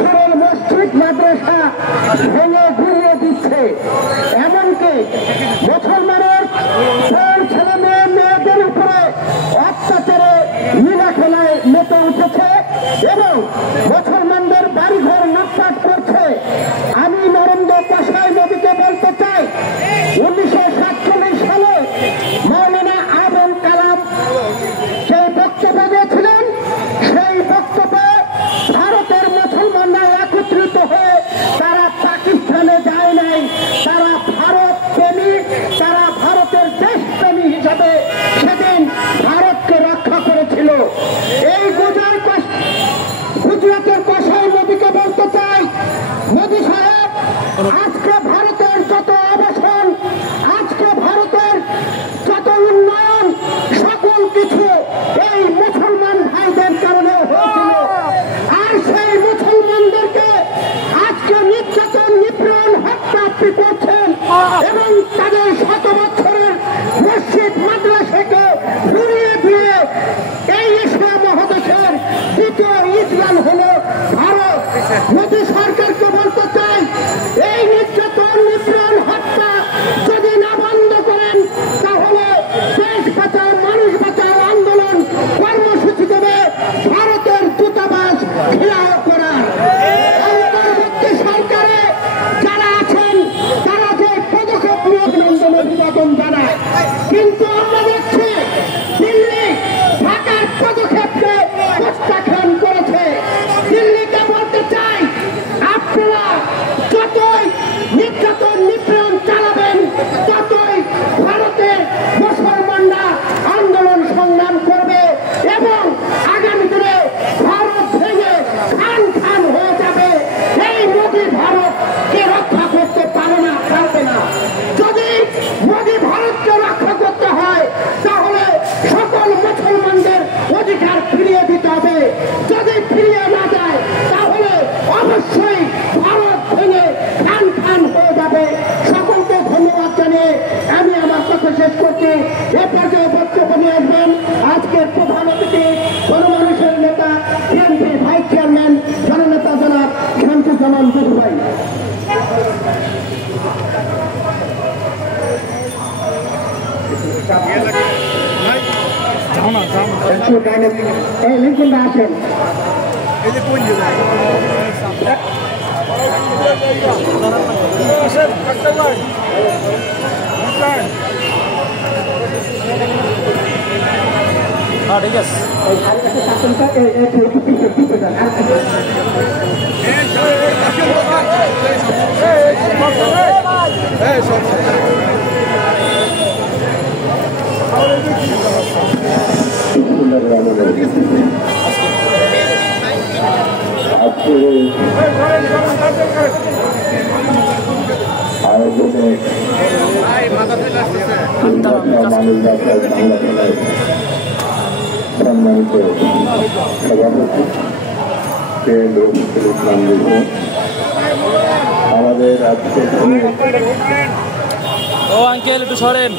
বছরের মসজিদ মাদ্রাসা ভেঙে ঘুরিয়ে দিচ্ছে। এমনকি মুসলমানের ছেলে মেয়েদের উপরে অত্যাচারে লীলা খেলায় মেতে উঠেছে এবং মুসলমানদের বাড়িঘর লুটপাট করছে। আমি নরেন্দ্র কসাই নবীকে বলতে চাই, 1947 সালে মৌলানা আবুল কালাম সেই বক্তব্য দিয়েছিলেন। সেই বক্তব্যে ভারতের মুসলমানরা একত্রিত হয়ে তারা পাকিস্তানে যায় নাই, তারা ভারত প্রেমী, তারা ভারতের দেশপ্রেমী হিসাবে সেদিন ভারতকে রক্ষা করেছিল। এই গুজরাটের কসাই নবীকে বলতে চাই, মোদী সাহেব, আজকে ভারতের যত অবসান, আজকে ভারতের যত উন্নয়ন, সকল কিছু এই মুসলমান ভাইদের কারণে হয়েছিল। আর সেই মুসলমানদেরকে আজকে নির্যাতন, নিপীড়ন, হত্যা আপনি করছেন এবং তাদের শত বছরের মসজিদ মাদ্রাসাকে ঘুরিয়ে দিয়ে এই এশিয়া মহাদেশের দ্বিতীয় ইসরায়েল হল ভারত। মোদী সরকারকে বলতে চাই, এই নির্যাতন, নিপীড়ন, হত্যা যদি না বন্ধ করেন তাহলে দেশ বাঁচাও মানুষ বাঁচাও আন্দোলন কর্মসূচি দেবে ভারতের দূতাবাস ঘেরাও করার। অন্তর্বর্তী সরকারে যারা আছেন তারা যে পদক্ষেপ নিয়ে অভিনন্দন জানায়, কিন্তু আমরা দেখছি দিল্লি ঢাকার পদক্ষেপকে প্রত্যাখ্যান করেছে। দিল্লিকে বলতে চাই, আপনারা যতই নির্যাতন, নিপীড়ন চালাবেন ততই ভারতের মুসলমানরা আন্দোলন সংগ্রাম করবে এবং আগামী দিনে ভারত ভেঙে খান খান হয়ে যাবে। এই মোদী ভারতকে রক্ষা করতে পারবে না। যদি মোদী ভারতকে রক্ষা করতে হয় তাহলে সকল মুসলমানদের অধিকার ফিরিয়ে দিতে হবে। যদি ফিরিয়ে না যায় তাহলে অবশ্যই ভারত ভেঙে খান খান হয়ে যাবে। সকলকে ধন্যবাদ জানিয়ে আমি আমার কথা শেষ করছি। এ পর্যায়ে বক্তব্য নিয়ে আসবেন আজকের প্রধান অতিথি, গণমানুষের নেতা, বিএনপির ভাইস চেয়ারম্যান, জননেতা জনাব শামসুজ্জামান দুদু ভাই। লিখুন আসেন। ঠিক আছে, আয়োজনে সম্মানিত সভাপতি কেন্দ্র ইসলাম আমাদের আজকে ও আঙ্কেল একটু সরেন।